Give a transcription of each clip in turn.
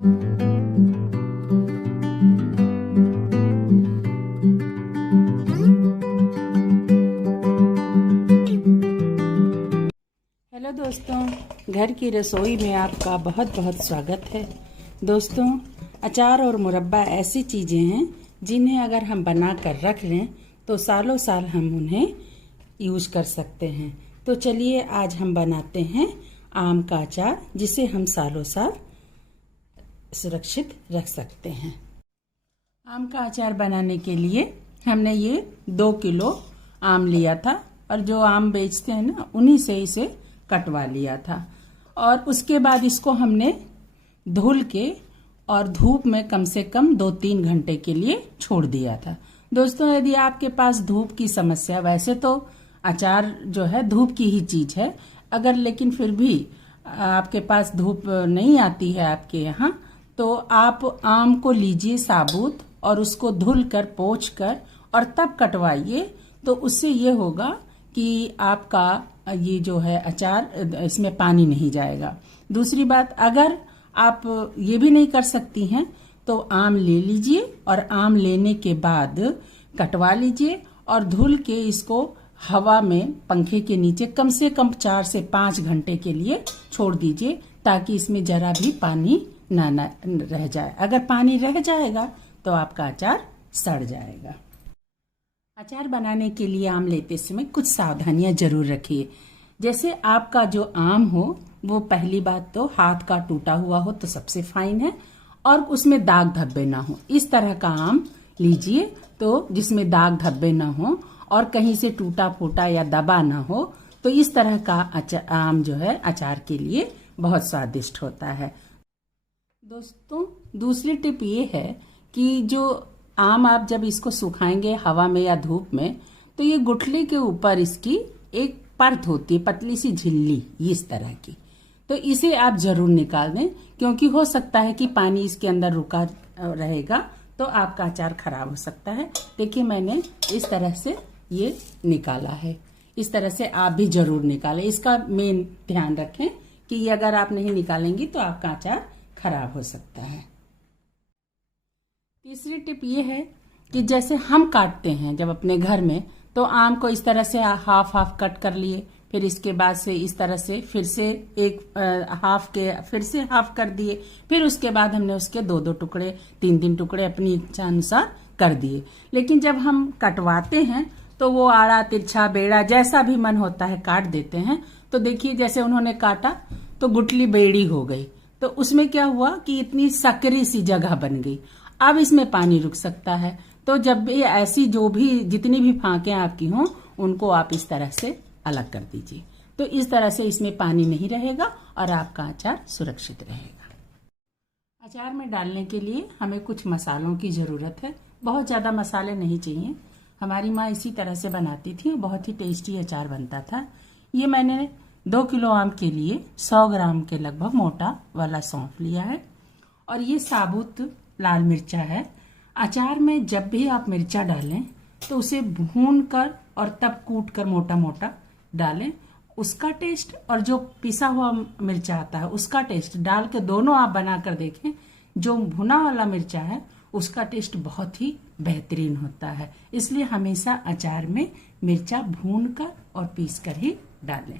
Hello दोस्तों, घर की रसोई में आपका बहुत बहुत स्वागत है। दोस्तों, अचार और मुरब्बा ऐसी चीज़ें हैं जिन्हें अगर हम बना कर रख लें तो सालों साल हम उन्हें यूज़ कर सकते हैं। तो चलिए आज हम बनाते हैं आम का अचार, जिसे हम सालों साल सुरक्षित रख सकते हैं। आम का अचार बनाने के लिए हमने ये 2 किलो आम लिया था और जो आम बेचते हैं ना, उन्हीं से इसे कटवा लिया था। और उसके बाद इसको हमने धुल के और धूप में कम से कम 2-3 घंटे के लिए छोड़ दिया था। दोस्तों, यदि आपके पास धूप की समस्या, वैसे तो अचार जो है धूप की ही चीज है, अगर लेकिन फिर भी आपके पास धूप नहीं आती है आपके यहाँ, तो आप आम को लीजिए साबुत और उसको धुल कर पोंछ कर और तब कटवाइए। तो उससे ये होगा कि आपका ये जो है अचार, इसमें पानी नहीं जाएगा। दूसरी बात, अगर आप ये भी नहीं कर सकती हैं तो आम ले लीजिए और आम लेने के बाद कटवा लीजिए और धुल के इसको हवा में पंखे के नीचे कम से कम 4 से 5 घंटे के लिए छोड़ दीजिए, ताकि इसमें जरा भी पानी ना रह जाए। अगर पानी रह जाएगा तो आपका अचार सड़ जाएगा। अचार बनाने के लिए आम लेते समय कुछ सावधानियां जरूर रखिए। जैसे आपका जो आम हो वो, पहली बात तो हाथ का टूटा हुआ हो तो सबसे फाइन है, और उसमें दाग धब्बे ना हो। इस तरह का आम लीजिए तो जिसमें दाग धब्बे ना हो और कहीं से टूटा फूटा या दबा ना हो, तो इस तरह का आम जो है अचार के लिए बहुत स्वादिष्ट होता है। दोस्तों, दूसरी टिप ये है कि जो आम आप जब इसको सुखाएंगे हवा में या धूप में, तो ये गुठली के ऊपर इसकी एक परत होती है, पतली सी झिल्ली इस तरह की। तो इसे आप जरूर निकाल दें, क्योंकि हो सकता है कि पानी इसके अंदर रुका रहेगा तो आपका अचार खराब हो सकता है। देखिए, मैंने इस तरह से ये निकाला है। इस तरह से आप भी जरूर निकालें। इसका मेन ध्यान रखें कि ये अगर आप नहीं निकालेंगी तो आपका अचार खराब हो सकता है। तीसरी टिप ये है कि जैसे हम काटते हैं जब अपने घर में, तो आम को इस तरह से हाफ हाफ कट कर लिए, फिर इसके बाद से इस तरह से फिर से एक हाफ के फिर से हाफ कर दिए, फिर उसके बाद हमने उसके 2-2 टुकड़े 3-3 टुकड़े अपनी इच्छा अनुसार कर दिए। लेकिन जब हम कटवाते हैं तो वो आड़ा तिरछा बेड़ा जैसा भी मन होता है काट देते हैं। तो देखिए, जैसे उन्होंने काटा तो गुठली बेड़ी हो गई, तो उसमें क्या हुआ कि इतनी सकरी सी जगह बन गई। अब इसमें पानी रुक सकता है। तो जब भी ऐसी जितनी भी फांकें आपकी हों, उनको आप इस तरह से अलग कर दीजिए। तो इस तरह से इसमें पानी नहीं रहेगा और आपका अचार सुरक्षित रहेगा। अचार में डालने के लिए हमें कुछ मसालों की जरूरत है। बहुत ज्यादा मसाले नहीं चाहिए। हमारी माँ इसी तरह से बनाती थी, बहुत ही टेस्टी अचार बनता था। ये मैंने 2 किलो आम के लिए 100 ग्राम के लगभग मोटा वाला सौंफ लिया है, और ये साबुत लाल मिर्चा है। अचार में जब भी आप मिर्चा डालें तो उसे भून कर और तब कूट कर मोटा मोटा डालें। उसका टेस्ट और जो पिसा हुआ मिर्चा आता है उसका टेस्ट डाल के दोनों आप बना कर देखें। जो भुना वाला मिर्चा है उसका टेस्ट बहुत ही बेहतरीन होता है। इसलिए हमेशा अचार में मिर्चा भून कर और पीस कर ही डालें।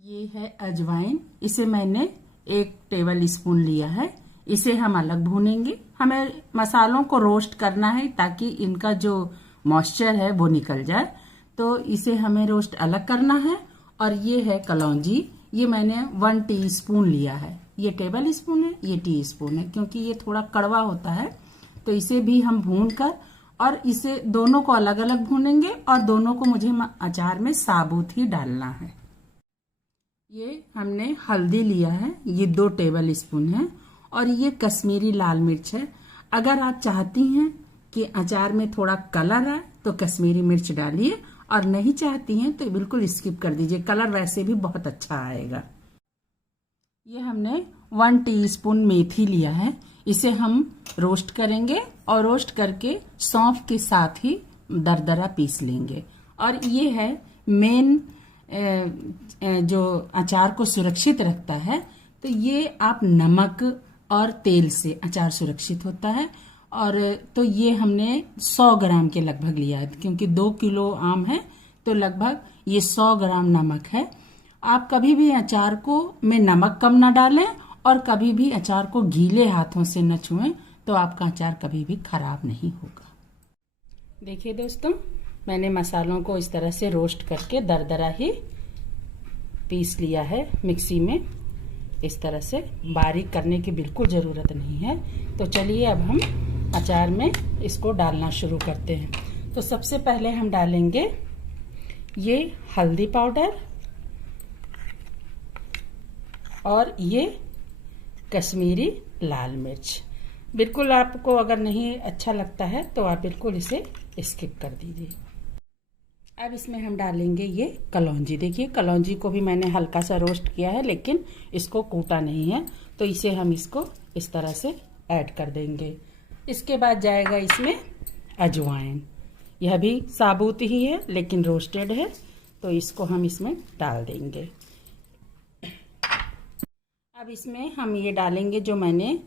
ये है अजवाइन, इसे मैंने 1 टेबल स्पून लिया है। इसे हम अलग भूनेंगे। हमें मसालों को रोस्ट करना है ताकि इनका जो मॉइस्चर है वो निकल जाए, तो इसे हमें रोस्ट अलग करना है। और ये है कलौंजी, ये मैंने 1 टीस्पून लिया है। ये टेबल स्पून है, ये टीस्पून है, क्योंकि ये थोड़ा कड़वा होता है। तो इसे भी हम भून कर और इसे दोनों को अलग अलग भूनेंगे, और दोनों को मुझे अचार में साबुत ही डालना है। ये हमने हल्दी लिया है, ये 2 टेबल स्पून है, और ये कश्मीरी लाल मिर्च है। अगर आप चाहती हैं कि अचार में थोड़ा कलर आए तो कश्मीरी मिर्च डालिए, और नहीं चाहती हैं तो बिल्कुल स्किप कर दीजिए, कलर वैसे भी बहुत अच्छा आएगा। ये हमने 1 टीस्पून मेथी लिया है, इसे हम रोस्ट करेंगे और रोस्ट करके सौंफ के साथ ही दरदरा पीस लेंगे। और ये है मेन जो अचार को सुरक्षित रखता है, तो ये आप नमक और तेल से अचार सुरक्षित होता है। और तो ये हमने 100 ग्राम के लगभग लिया है, क्योंकि 2 किलो आम है तो लगभग ये 100 ग्राम नमक है। आप कभी भी अचार को में नमक कम ना डालें और कभी भी अचार को गीले हाथों से न छुएं, तो आपका अचार कभी भी खराब नहीं होगा। देखिए दोस्तों, मैंने मसालों को इस तरह से रोस्ट करके दरदरा ही पीस लिया है मिक्सी में। इस तरह से बारीक करने की बिल्कुल ज़रूरत नहीं है। तो चलिए अब हम अचार में इसको डालना शुरू करते हैं। तो सबसे पहले हम डालेंगे ये हल्दी पाउडर और ये कश्मीरी लाल मिर्च। बिल्कुल आपको अगर नहीं अच्छा लगता है तो आप बिल्कुल इसे स्किप कर दीजिए। अब इसमें हम डालेंगे ये कलौंजी। देखिए कलौंजी को भी मैंने हल्का सा रोस्ट किया है, लेकिन इसको कूटा नहीं है, तो इसे हम इसको इस तरह से ऐड कर देंगे। इसके बाद जाएगा इसमें अजवाइन। यह भी साबुत ही है लेकिन रोस्टेड है, तो इसको हम इसमें डाल देंगे। अब इसमें हम ये डालेंगे जो मैंने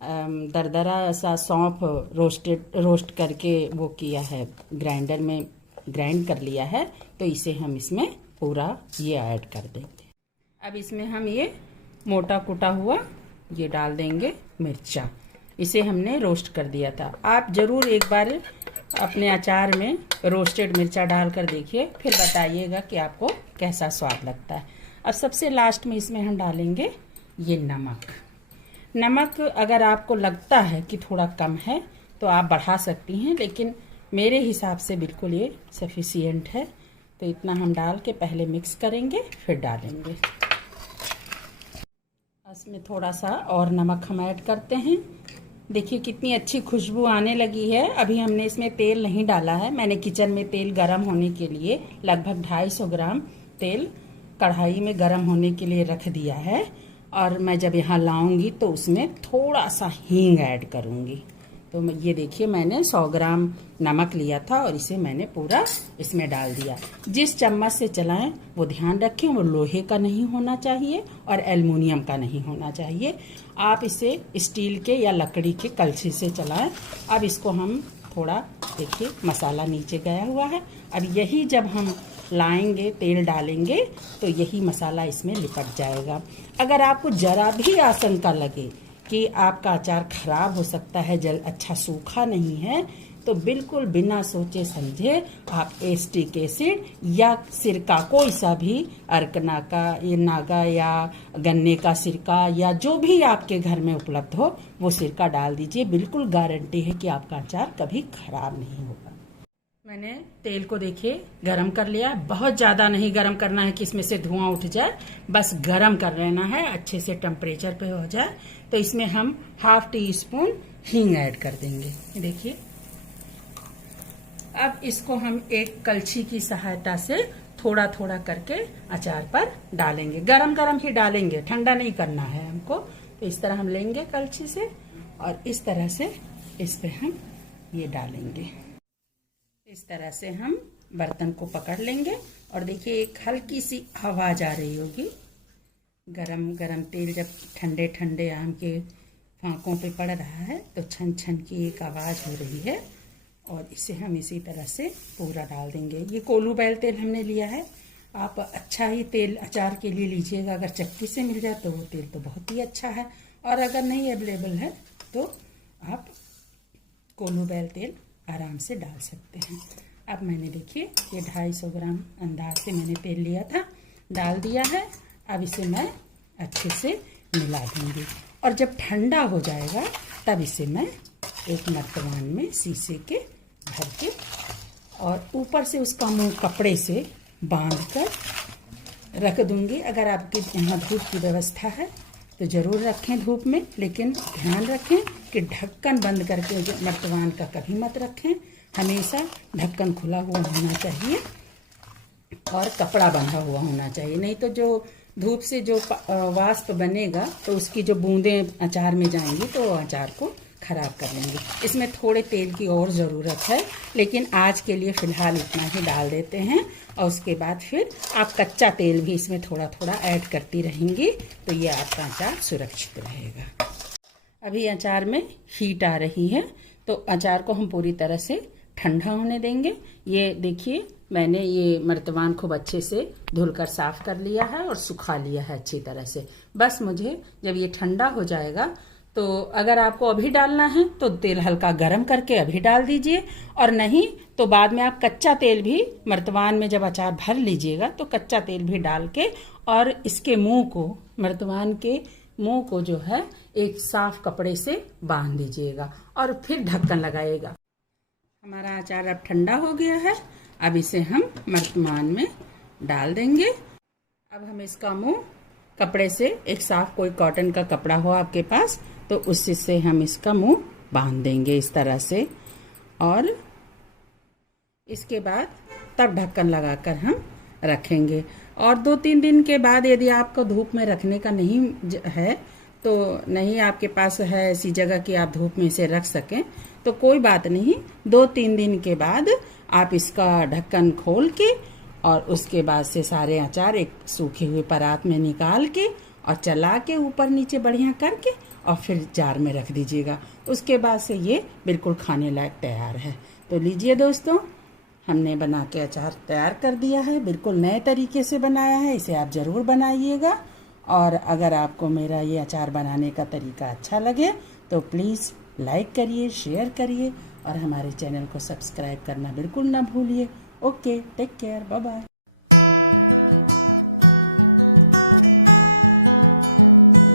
दरदरा सा सौंफ रोस्ट करके वो किया है, ग्राइंडर में ग्राइंड कर लिया है, तो इसे हम इसमें पूरा ये ऐड कर देंगे। अब इसमें हम ये मोटा कुटा हुआ ये डाल देंगे मिर्चा। इसे हमने रोस्ट कर दिया था। आप ज़रूर एक बार अपने अचार में रोस्टेड मिर्चा डाल कर देखिए, फिर बताइएगा कि आपको कैसा स्वाद लगता है। अब सबसे लास्ट में इसमें हम डालेंगे ये नमक। नमक अगर आपको लगता है कि थोड़ा कम है तो आप बढ़ा सकती हैं, लेकिन मेरे हिसाब से बिल्कुल ये सफिशिएंट है। तो इतना हम डाल के पहले मिक्स करेंगे, फिर डालेंगे। इसमें थोड़ा सा और नमक हम ऐड करते हैं। देखिए कितनी अच्छी खुशबू आने लगी है। अभी हमने इसमें तेल नहीं डाला है। मैंने किचन में तेल गरम होने के लिए लगभग 250 ग्राम तेल कढ़ाई में गरम होने के लिए रख दिया है, और मैं जब यहाँ लाऊंगी तो उसमें थोड़ा सा हींग ऐड करूँगी। तो ये देखिए मैंने 100 ग्राम नमक लिया था और इसे मैंने पूरा इसमें डाल दिया। जिस चम्मच से चलाएं वो ध्यान रखें, वो लोहे का नहीं होना चाहिए और एल्युमिनियम का नहीं होना चाहिए। आप इसे स्टील के या लकड़ी के कलछी से चलाएं। अब इसको हम थोड़ा देखिए मसाला नीचे गया हुआ है। अब यही जब हम लाएंगे तेल डालेंगे तो यही मसाला इसमें लिपट जाएगा। अगर आपको जरा भी आशंका लगे कि आपका अचार खराब हो सकता है, जल अच्छा सूखा नहीं है, तो बिल्कुल बिना सोचे समझे आप एस्टिक एसिड या सिरका, कोई सा भी अर्कना का, ये नागा या गन्ने का सिरका या जो भी आपके घर में उपलब्ध हो वो सिरका डाल दीजिए। बिल्कुल गारंटी है कि आपका अचार कभी खराब नहीं होगा। मैंने तेल को देखिए गरम कर लिया। बहुत ज़्यादा नहीं गरम करना है कि इसमें से धुआं उठ जाए, बस गरम कर लेना है, अच्छे से टेम्परेचर पे हो जाए। तो इसमें हम 1/2 टीस्पून हींग ऐड कर देंगे। देखिए अब इसको हम एक कलछी की सहायता से थोड़ा थोड़ा करके अचार पर डालेंगे। गरम गरम ही डालेंगे, ठंडा नहीं करना है हमको। तो इस तरह हम लेंगे कलछी से और इस तरह से इस पे हम ये डालेंगे। इस तरह से हम बर्तन को पकड़ लेंगे और देखिए एक हल्की सी आवाज आ रही होगी। गरम गरम तेल जब ठंडे ठंडे आम के फांकों पे पड़ रहा है तो छन छन की एक आवाज हो रही है, और इसे हम इसी तरह से पूरा डाल देंगे। ये कोलू बैल तेल हमने लिया है। आप अच्छा ही तेल अचार के लिए लीजिएगा। अगर चक्की से मिल जाए तो वो तेल तो बहुत ही अच्छा है, और अगर नहीं अवेलेबल है तो आप कोलू बैल तेल आराम से डाल सकते हैं। अब मैंने देखिए ये 250 ग्राम अंदाज से मैंने तेल लिया था, डाल दिया है। अब इसे मैं अच्छे से मिला दूंगी, और जब ठंडा हो जाएगा तब इसे मैं एक मर्तबान में शीशे के भर के और ऊपर से उसका मुंह कपड़े से बांध कर रख दूंगी। अगर आपके यहाँ धूप की व्यवस्था है तो ज़रूर रखें धूप में, लेकिन ध्यान रखें कि ढक्कन बंद करके जो मर्तबान का कभी मत रखें। हमेशा ढक्कन खुला हुआ होना चाहिए और कपड़ा बंधा हुआ होना चाहिए, नहीं तो जो धूप से जो वाष्प बनेगा तो उसकी जो बूंदें अचार में जाएंगी तो अचार को ख़राब कर लेंगे। इसमें थोड़े तेल की और ज़रूरत है, लेकिन आज के लिए फ़िलहाल इतना ही डाल देते हैं। और उसके बाद फिर आप कच्चा तेल भी इसमें थोड़ा थोड़ा ऐड करती रहेंगी, तो ये आपका अचार सुरक्षित रहेगा। अभी अचार में हीट आ रही है, तो अचार को हम पूरी तरह से ठंडा होने देंगे। ये देखिए, मैंने ये मर्तबान खूब अच्छे से धुलकर साफ़ कर लिया है और सुखा लिया है अच्छी तरह से। बस मुझे जब ये ठंडा हो जाएगा, तो अगर आपको अभी डालना है तो तेल हल्का गरम करके अभी डाल दीजिए, और नहीं तो बाद में आप कच्चा तेल भी मर्तबान में जब अचार भर लीजिएगा तो कच्चा तेल भी डाल के और इसके मुंह को, मर्तबान के मुंह को जो है एक साफ कपड़े से बांध दीजिएगा और फिर ढक्कन लगाइएगा। हमारा अचार अब ठंडा हो गया है। अब इसे हम मर्तबान में डाल देंगे। अब हम इसका मुंह कपड़े से, एक साफ कोई कॉटन का कपड़ा हो आपके पास, तो उसी से हम इसका मुंह बांध देंगे इस तरह से। और इसके बाद तब ढक्कन लगाकर हम रखेंगे। और 2-3 दिन के बाद यदि आपको धूप में रखने का नहीं है, तो नहीं आपके पास है ऐसी जगह कि आप धूप में इसे रख सकें, तो कोई बात नहीं। 2-3 दिन के बाद आप इसका ढक्कन खोल के और उसके बाद से सारे अचार एक सूखे हुए परात में निकाल के और चला के ऊपर नीचे बढ़िया करके और फिर जार में रख दीजिएगा। उसके बाद से ये बिल्कुल खाने लायक तैयार है। तो लीजिए दोस्तों, हमने बना के अचार तैयार कर दिया है। बिल्कुल नए तरीके से बनाया है, इसे आप ज़रूर बनाइएगा। और अगर आपको मेरा ये अचार बनाने का तरीका अच्छा लगे तो प्लीज़ लाइक करिए, शेयर करिए और हमारे चैनल को सब्सक्राइब करना बिल्कुल ना भूलिए। Okay, take care, bye bye.